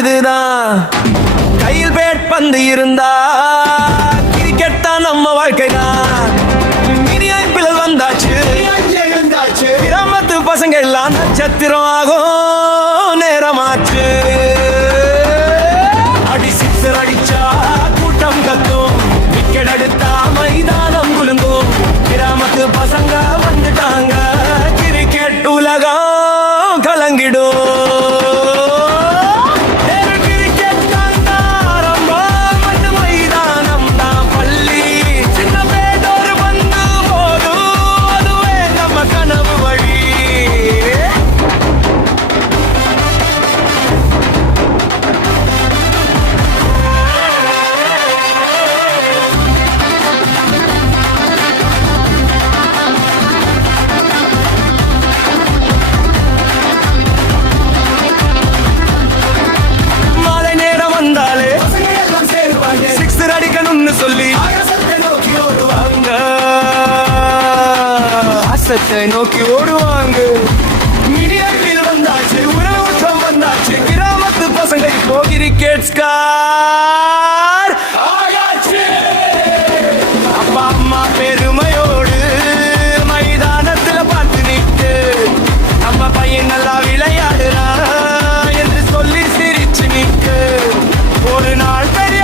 இதுதான். கையில் பேட் பந்து இருந்தா கிரிக்கெட் தான் நம்ம வாழ்க்கைதான். மினி ஐபிஎல் வந்தாச்சு, கிராமத்து பசங்க எல்லாம் நட்சத்திரம் ஆகும் நேரமாச்சு. அடி சிக்ஸர் அடிச்சா கூட்டம் கத்தும், விக்கெட் எடுத்தா மைதானம் குலுங்கும். கிராமத்து பசங்க வந்துட்டாங்க, கிரிக்கெட் உலகம் கலங்கிடும். சொல்லி ஆசத்தை நோக்கி ஓடுவாங்க. மீடியாவில் வந்தாச்சு, உறவுற்றம் வந்தாச்சு, கிராமத்து பசங்க இப்போ கிரிக்கெட் ஸ்டார் ஆயாச்சு. அப்பா அம்மா பெருமையோடு மைதானத்துல பார்த்து நிட்டு, நம்ம பையன் நல்லா விளையாடுறா என்று சொல்லி சிரிச்சு நிட்டு. ஒரு நாள் பெரிய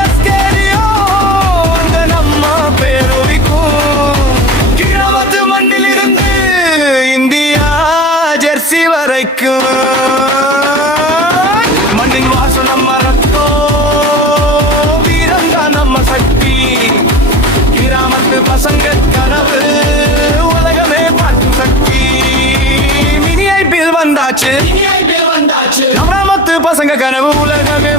வரைக்கும் மண்ணின் வாசம் நம்ம ரத்தம், வீரங்க நம்ம சக்தி. கிராமத்து பசங்க கனவு உலகமே பார்க்கும் சக்தி. மினி ஐபிஎல் வந்தாச்சு, கிராமத்து பசங்க கனவு உலகமே